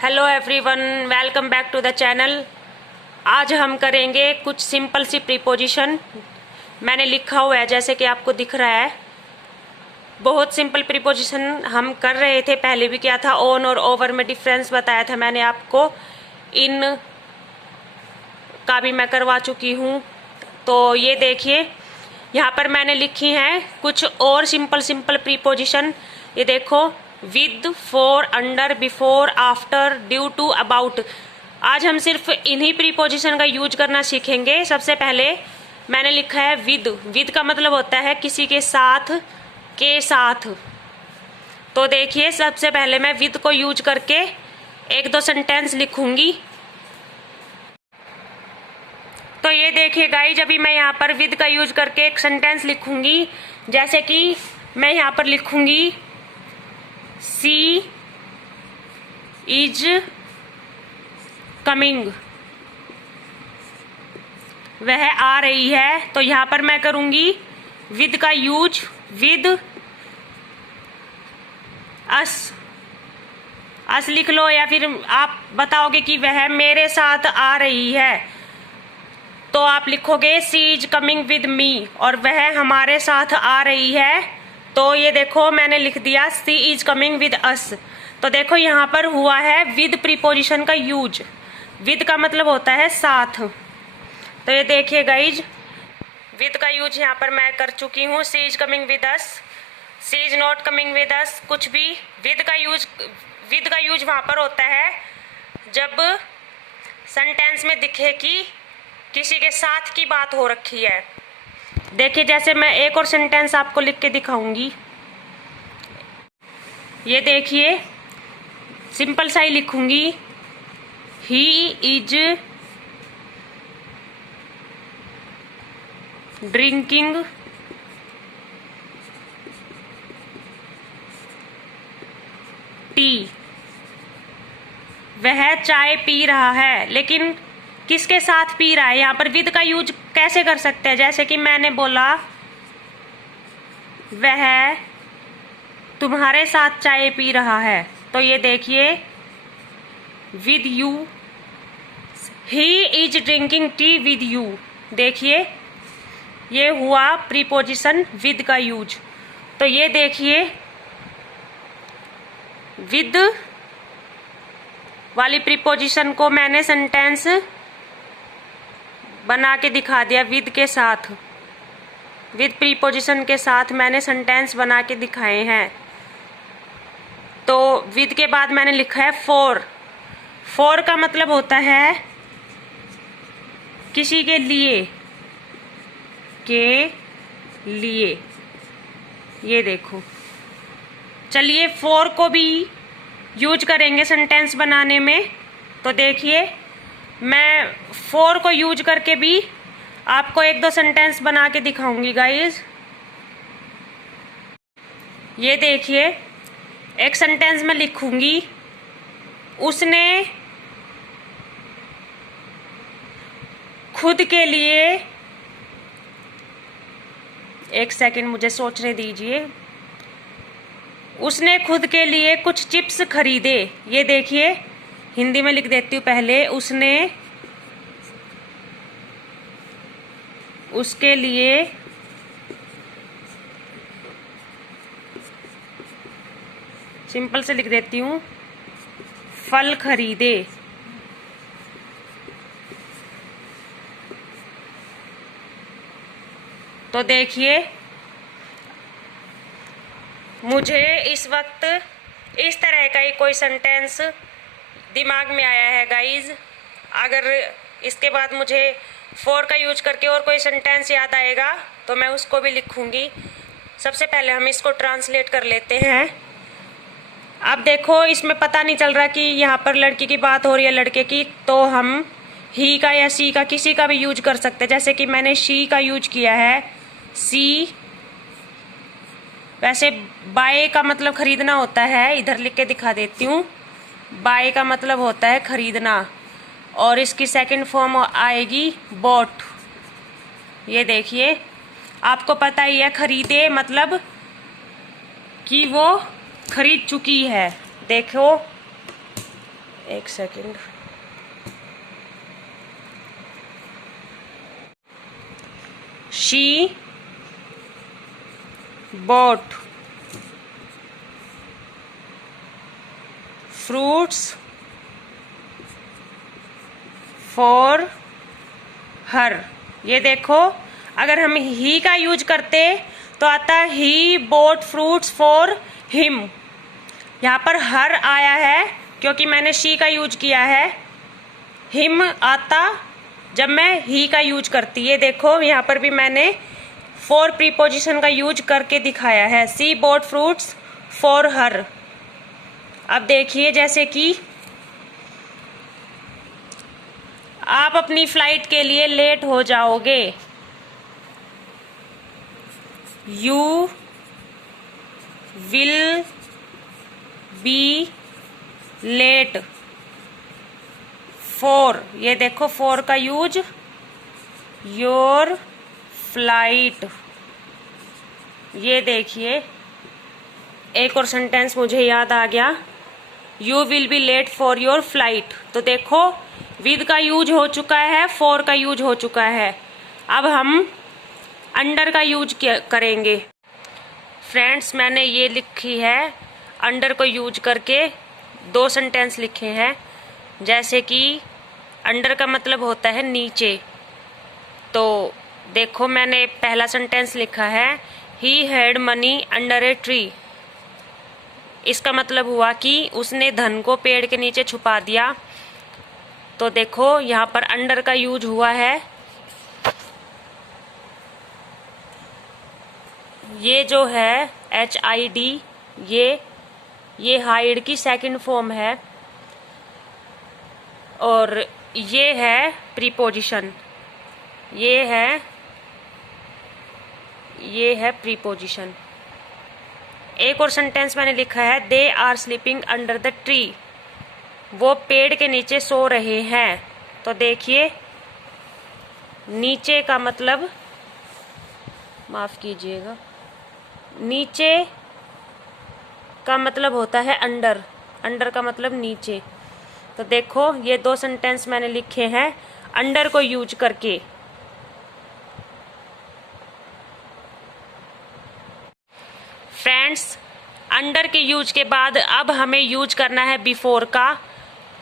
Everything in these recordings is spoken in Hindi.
Hello everyone, welcome back to the channel. आज हम करेंगे कुछ सिंपल सी प्रीपोजिशन। मैंने लिखा हुआ है जैसे कि आपको दिख रहा है। बहुत सिंपल प्रीपोजिशन हम कर रहे थे, पहले भी किया था। ऑन और ओवर में डिफरेंस बताया था मैंने आपको, इन का भी मैं करवा चुकी हूँ। तो ये देखिए, यहाँ पर मैंने लिखी हैं कुछ और सिंपल प्रीपोजिशन। ये देखो, with, for, under, before, after, due to, about. आज हम सिर्फ इन्हीं प्रीपोजिशन का यूज करना सीखेंगे। सबसे पहले मैंने लिखा है विद। विद का मतलब होता है किसी के साथ, के साथ। तो देखिए, सबसे पहले मैं विद को यूज करके एक दो सेंटेंस लिखूंगी। तो ये देखिए गाइज, अभी मैं यहाँ पर विद का यूज करके एक सेंटेंस लिखूंगी। जैसे कि मैं यहाँ पर लिखूंगी, सी इज कमिंग। वह आ रही है। तो यहाँ पर मैं करूंगी विद का यूज, विद अस। अस लिख लो, या फिर आप बताओगे कि वह मेरे साथ आ रही है, तो आप लिखोगे सी इज कमिंग विद मी, और वह हमारे साथ आ रही है। तो ये देखो, मैंने लिख दिया सी इज कमिंग विद अस। तो देखो, यहाँ पर हुआ है विद प्रीपोजिशन का यूज। विद का मतलब होता है साथ। तो ये देखिए गाइज, विद का यूज यहाँ पर मैं कर चुकी हूँ। She is coming with us, she is not coming with us, कुछ भी। विद का यूज वहाँ पर होता है जब सेंटेंस में दिखे कि किसी के साथ की बात हो रखी है। देखिए, जैसे मैं एक और सेंटेंस आपको लिख के दिखाऊंगी। ये देखिए, सिंपल सा ही लिखूंगी, ही इज ड्रिंकिंग टी। वह चाय पी रहा है। लेकिन किसके साथ पी रहा है? यहाँ पर विद का यूज कैसे कर सकते हैं? जैसे कि मैंने बोला, वह तुम्हारे साथ चाय पी रहा है। तो ये देखिए, with you, he is drinking tea with you. देखिए, ये हुआ प्रीपोजिशन विद का यूज। तो ये देखिए, विद वाली प्रीपोजिशन को मैंने सेंटेंस बना के दिखा दिया। विद के साथ, विद प्रीपोजिशन के साथ मैंने सेंटेंस बना के दिखाए हैं। तो विद के बाद मैंने लिखा है फॉर। फॉर का मतलब होता है किसी के लिए, के लिए। ये देखो, चलिए फॉर को भी यूज करेंगे सेंटेंस बनाने में। तो देखिए, मैं फॉर को यूज करके भी आपको एक दो सेंटेंस बना के दिखाऊंगी गाइज। ये देखिए, एक सेंटेंस में लिखूंगी, उसने खुद के लिए, एक सेकंड मुझे सोचने दीजिए, उसने खुद के लिए कुछ चिप्स खरीदे। ये देखिए, हिंदी में लिख देती हूँ पहले, उसने उसके लिए सिंपल से लिख देती हूँ, फल खरीदे। तो देखिए, मुझे इस वक्त इस तरह का ही कोई सेंटेंस दिमाग में आया है गाइज। अगर इसके बाद मुझे फॉर का यूज करके और कोई सेंटेंस याद आएगा तो मैं उसको भी लिखूंगी। सबसे पहले हम इसको ट्रांसलेट कर लेते हैं। अब देखो, इसमें पता नहीं चल रहा कि यहाँ पर लड़की की बात हो रही है, लड़के की। तो हम ही का या सी का, किसी का भी यूज कर सकते हैं। जैसे कि मैंने शी का यूज किया है, सी। वैसे बाय का मतलब खरीदना होता है, इधर लिख के दिखा देती हूँ। बाय का मतलब होता है खरीदना, और इसकी सेकंड फॉर्म आएगी बॉट। ये देखिए, आपको पता ही है, खरीदे मतलब कि वो खरीद चुकी है। देखो, एक second. She bought fruits for her। ये देखो, अगर हम ही का यूज करते तो आता ही bought fruits for him। यहाँ पर हर आया है क्योंकि मैंने शी का यूज किया है। हिम आता जब मैं ही का यूज करती। ये देखो, यहाँ पर भी मैंने फॉर प्रीपोजिशन का यूज करके दिखाया है। सी बॉट फ्रूट्स फॉर हर। अब देखिए, जैसे कि आप अपनी फ्लाइट के लिए लेट हो जाओगे। You will be late for. ये देखो, फॉर का यूज योर फ्लाइट। ये देखिए, एक और सेंटेंस मुझे याद आ गया, you will be late for your flight. तो देखो, विद का यूज हो चुका है, फॉर का यूज हो चुका है। अब हम अंडर का यूज करेंगे। फ्रेंड्स, मैंने ये लिखी है, अंडर को यूज करके 2 सेंटेंस लिखे हैं। जैसे कि अंडर का मतलब होता है नीचे। तो देखो, मैंने पहला सेंटेंस लिखा है, he had money under a tree. इसका मतलब हुआ कि उसने धन को पेड़ के नीचे छुपा दिया। तो देखो, यहाँ पर अंडर का यूज हुआ है। ये जो है HID, ये हाइड की सेकंड फॉर्म है और ये है प्रीपोजिशन। ये है प्रीपोजिशन। एक और सेंटेंस मैंने लिखा है, they are sleeping under the tree. वो पेड़ के नीचे सो रहे हैं। तो देखिए, नीचे का मतलब, माफ कीजिएगा, नीचे का मतलब होता है अंडर। अंडर का मतलब नीचे। तो देखो, ये 2 सेंटेंस मैंने लिखे हैं अंडर को यूज करके। फ्रेंड्स, अंडर के यूज के बाद अब हमें यूज करना है बिफोर का।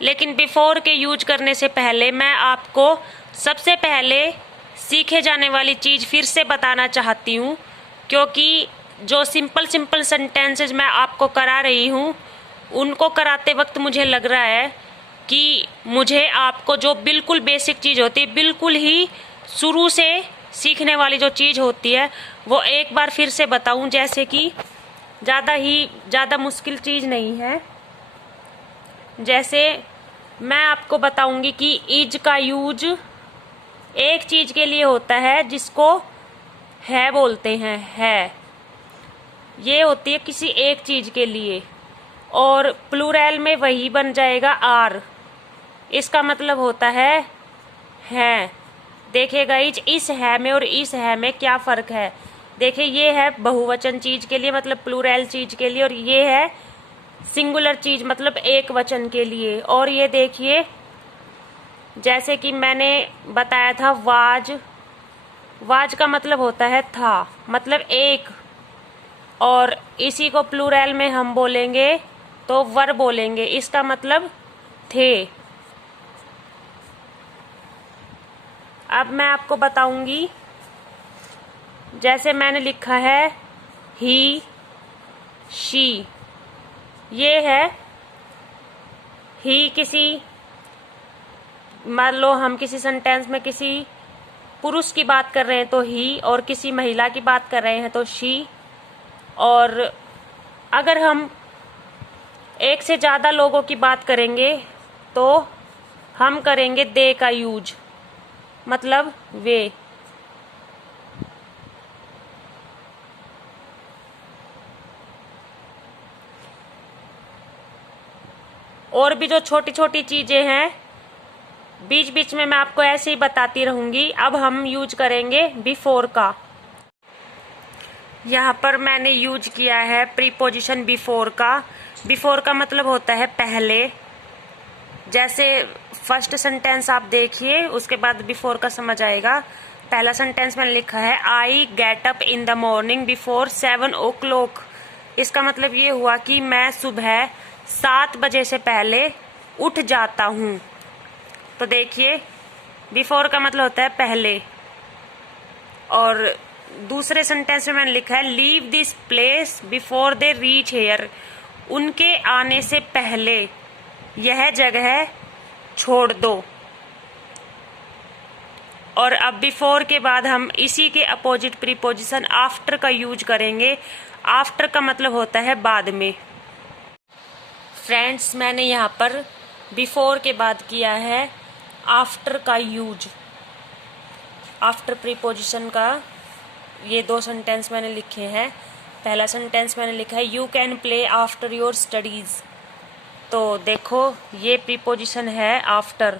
लेकिन बिफोर के यूज करने से पहले मैं आपको सबसे पहले सीखे जाने वाली चीज़ फिर से बताना चाहती हूँ, क्योंकि जो सिंपल सेंटेंसेज मैं आपको करा रही हूँ, उनको कराते वक्त मुझे लग रहा है कि मुझे आपको जो बिल्कुल बेसिक चीज़ होती है, बिल्कुल ही शुरू से सीखने वाली जो चीज़ होती है, वो एक बार फिर से बताऊं। जैसे कि ज़्यादा मुश्किल चीज़ नहीं है। जैसे मैं आपको बताऊंगी कि इज का यूज एक चीज़ के लिए होता है जिसको है बोलते हैं। है, ये होती है किसी एक चीज़ के लिए, और प्लूरल में वही बन जाएगा आर। इसका मतलब होता है। देखिएगा, इस है में और इस है में क्या फ़र्क है। देखिए, ये है बहुवचन चीज़ के लिए, मतलब प्लूरल चीज़ के लिए, और ये है सिंगुलर चीज़ मतलब एक वचन के लिए। और ये देखिए, जैसे कि मैंने बताया था, वाज का मतलब होता है था, मतलब एक, और इसी को प्लूरल में हम बोलेंगे तो वर बोलेंगे। इसका मतलब थे। अब मैं आपको बताऊंगी, जैसे मैंने लिखा है ही, शी। ये है ही, किसी, मान लो हम किसी सेंटेंस में किसी पुरुष की बात कर रहे हैं तो ही, और किसी महिला की बात कर रहे हैं तो शी। और अगर हम एक से ज़्यादा लोगों की बात करेंगे तो हम करेंगे दे का यूज, मतलब वे। और भी जो छोटी छोटी चीज़ें हैं, बीच बीच में मैं आपको ऐसे ही बताती रहूँगी। अब हम यूज करेंगे बिफोर का। यहाँ पर मैंने यूज किया है प्रीपोजिशन बिफोर का। बिफोर का मतलब होता है पहले। जैसे फर्स्ट सेंटेंस आप देखिए, उसके बाद बिफोर का समझ आएगा। पहला सेंटेंस मैंने लिखा है I get up in the morning before 7 o'clock। इसका मतलब ये हुआ कि मैं सुबह 7 बजे से पहले उठ जाता हूँ। तो देखिए बिफोर का मतलब होता है पहले। और दूसरे सेंटेंस में मैंने लिखा है leave this place before they reach here. उनके आने से पहले यह जगह छोड़ दो। और अब बिफोर के बाद हम इसी के अपोजिट प्रीपोजिशन आफ्टर का यूज करेंगे। आफ्टर का मतलब होता है बाद में। फ्रेंड्स, मैंने यहाँ पर बिफोर के बाद किया है आफ्टर का यूज। आफ्टर प्रीपोजिशन का ये 2 सेंटेंस मैंने लिखे हैं। पहला सेंटेंस मैंने लिखा है you can play after your studies. तो देखो ये प्रीपोजिशन है आफ्टर।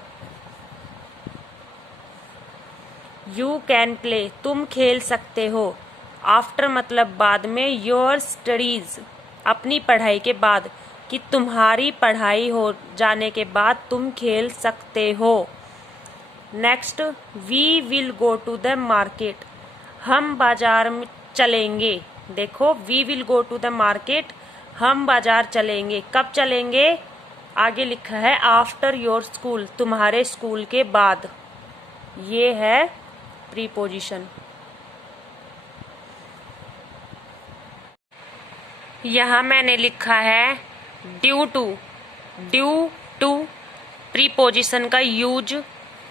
यू कैन प्ले, तुम खेल सकते हो। आफ्टर मतलब बाद में, योर स्टडीज अपनी पढ़ाई के बाद, कि तुम्हारी पढ़ाई हो जाने के बाद तुम खेल सकते हो। Next, we will go to the market, हम बाजार में चलेंगे। देखो we will go to the market, हम बाजार चलेंगे। कब चलेंगे? आगे लिखा है आफ्टर योर स्कूल, तुम्हारे स्कूल के बाद। ये है प्रीपोजिशन। यहाँ मैंने लिखा है due to. Due to preposition का यूज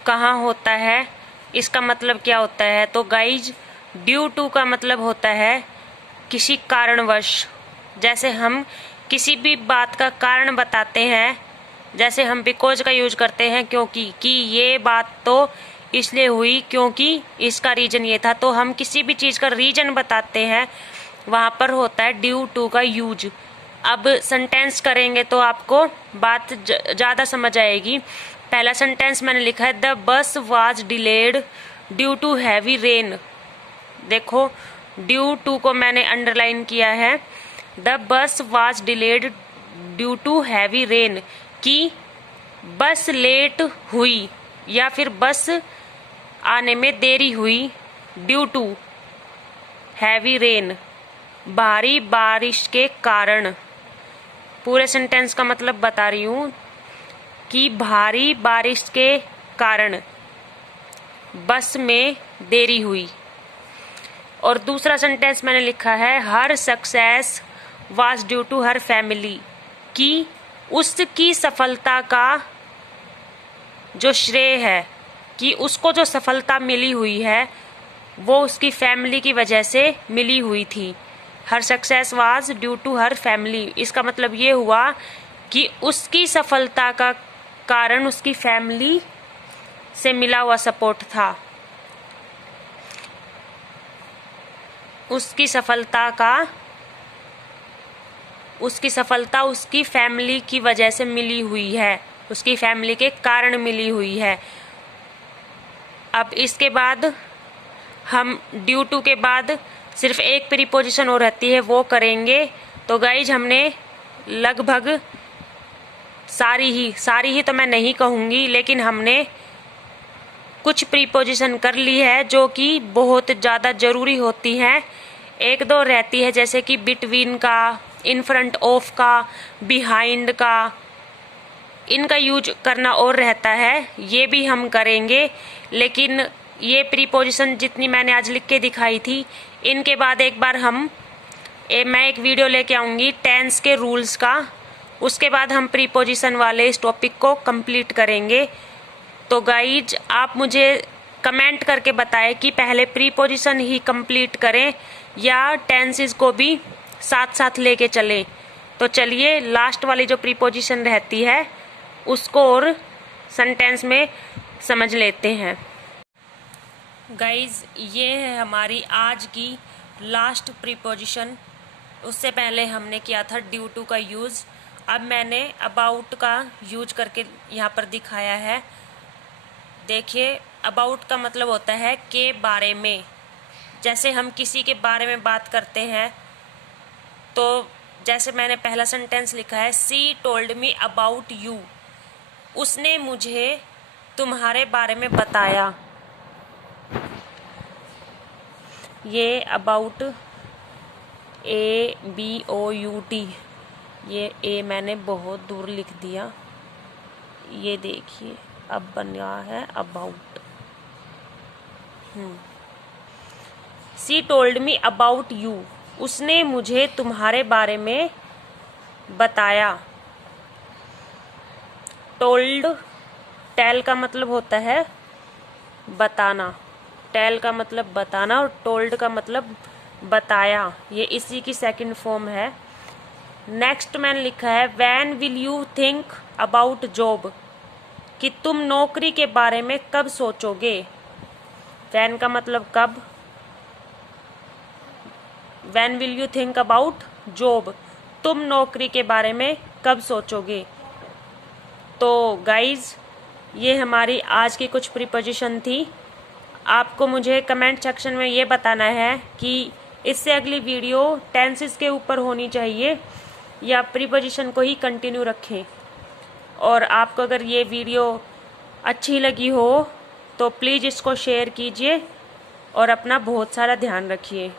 कहाँ होता है, इसका मतलब क्या होता है? तो गाइज ड्यू टू का मतलब होता है किसी कारणवश। जैसे हम किसी भी बात का कारण बताते हैं, जैसे हम बिकॉज का यूज करते हैं क्योंकि, कि ये बात तो इसलिए हुई क्योंकि इसका रीजन ये था। तो हम किसी भी चीज़ का रीजन बताते हैं, वहाँ पर होता है ड्यू टू का यूज। अब सेंटेंस करेंगे तो आपको बात ज़्यादा समझ आएगी। पहला सेंटेंस मैंने लिखा है the bus was delayed due to heavy rain. देखो ड्यू टू को मैंने अंडरलाइन किया है। The bus was delayed due to heavy rain, कि बस लेट हुई या फिर बस आने में देरी हुई ड्यू टू हैवी रेन, भारी बारिश के कारण। पूरे सेंटेंस का मतलब बता रही हूँ कि भारी बारिश के कारण बस में देरी हुई। और दूसरा सेंटेंस मैंने लिखा है her success was due to her family, कि उसकी सफलता का जो श्रेय है, कि उसको जो सफलता मिली हुई है वो उसकी फैमिली की वजह से मिली हुई थी। Her success was due to her family, इसका मतलब ये हुआ कि उसकी सफलता का कारण उसकी फैमिली से मिला हुआ सपोर्ट था। उसकी सफलता उसकी फैमिली की वजह से मिली हुई है, उसकी फैमिली के कारण मिली हुई है। अब इसके बाद हम ड्यू टू के बाद सिर्फ एक प्रीपोजिशन और रहती है, वो करेंगे। तो गाइज हमने लगभग सारी ही तो मैं नहीं कहूँगी, लेकिन हमने कुछ प्रीपोजिशन कर ली है जो कि बहुत ज़्यादा ज़रूरी होती हैं। 1-2 रहती है, जैसे कि बिटवीन का, इन फ्रंट ऑफ का, बिहाइंड का, इनका यूज करना और रहता है, ये भी हम करेंगे। लेकिन ये प्रीपोजिशन जितनी मैंने आज लिख के दिखाई थी, इनके बाद एक बार मैं एक वीडियो लेके आऊँगी टेंस के रूल्स का, उसके बाद हम प्रीपोजिशन वाले इस टॉपिक को कंप्लीट करेंगे। तो गाइज आप मुझे कमेंट करके बताएं कि पहले प्रीपोजिशन ही कंप्लीट करें या टेंसेस को भी साथ साथ लेके चलें। तो चलिए लास्ट वाली जो प्रीपोजिशन रहती है उसको और सेंटेंस में समझ लेते हैं। गाइज ये है हमारी आज की लास्ट प्रीपोजिशन। उससे पहले हमने किया था ड्यू टू का यूज़, अब मैंने अबाउट का यूज करके यहाँ पर दिखाया है। देखिए अबाउट का मतलब होता है के बारे में। जैसे हम किसी के बारे में बात करते हैं, तो जैसे मैंने पहला सेंटेंस लिखा है सी टोल्ड मी अबाउट यू, उसने मुझे तुम्हारे बारे में बताया। ये अबाउट, ABOUT, ये ए मैंने बहुत दूर लिख दिया, ये देखिए अब बन रहा है about. She told me about you, उसने मुझे तुम्हारे बारे में बताया। टोल्ड, टेल का मतलब होता है बताना, टेल का मतलब बताना और टोल्ड का मतलब बताया, ये इसी की सेकंड फॉर्म है। नेक्स्ट मैंने लिखा है when will you think about job, कि तुम नौकरी के बारे में कब सोचोगे। व्हेन का मतलब कब, when will you think about job, तुम नौकरी के बारे में कब सोचोगे। तो गाइज ये हमारी आज की कुछ प्रीपोजिशन थी। आपको मुझे कमेंट सेक्शन में ये बताना है कि इससे अगली वीडियो टेंसेस के ऊपर होनी चाहिए या प्रीपोजिशन को ही कंटिन्यू रखें। और आपको अगर ये वीडियो अच्छी लगी हो तो प्लीज़ इसको शेयर कीजिए और अपना बहुत सारा ध्यान रखिए।